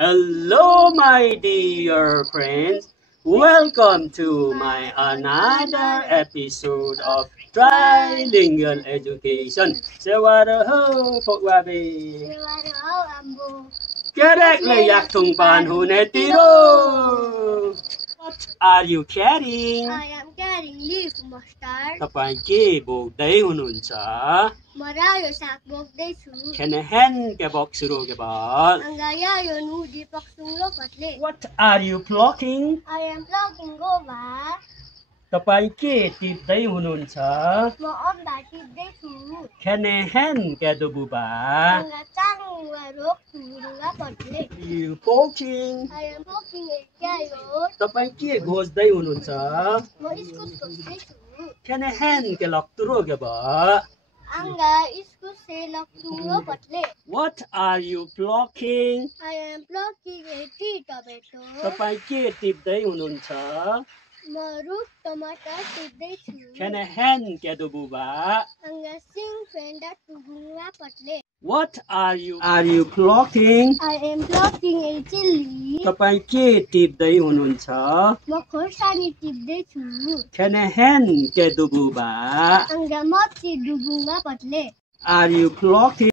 Hello, my dear friends. Welcome to my another episode of Trilingual Education. Sewaraho Pogwabi. Kerek le yak tung pan hunetiro. What are you carrying? I am carrying leaf mustard. तपाईं के बोक्दै हुनुहुन्छ? म रायो साग बोक्दैछु. Kenehen ke boksuro ke bal. Angaya yo nudi paksulo patle. What are you plucking? I am plucking guava. तपाईं के टिप्दै हुनुहुन्छ? म अम्बा टिप्दैछु. Kenehen ke dububa. Anga changwa rok turuga patle. You poking? I am poking a carrot. तपाईं के खोज्दै हुनुहुन्छ? म इस्कुस खोज्दैछु. Kenehen ke lokturo ke ba. Anga इस्कुस से लक्तुरो patle. What are you plucking? I am plucking a tea tomato. तपाईं के टिप्दै हुनुहुन्छ? म रुख टमाटर टिप्दैछु. Kenehen ke dububa. Anga sing fenda turuga patle. What are you plucking? I am plucking a chili. तपाईं के टिप्दै हुनुहुन्छ? म खोर्सानी टिप्दैछु. Kenehen ke dububa. Anga mochi dubunga patle. Are you plucking?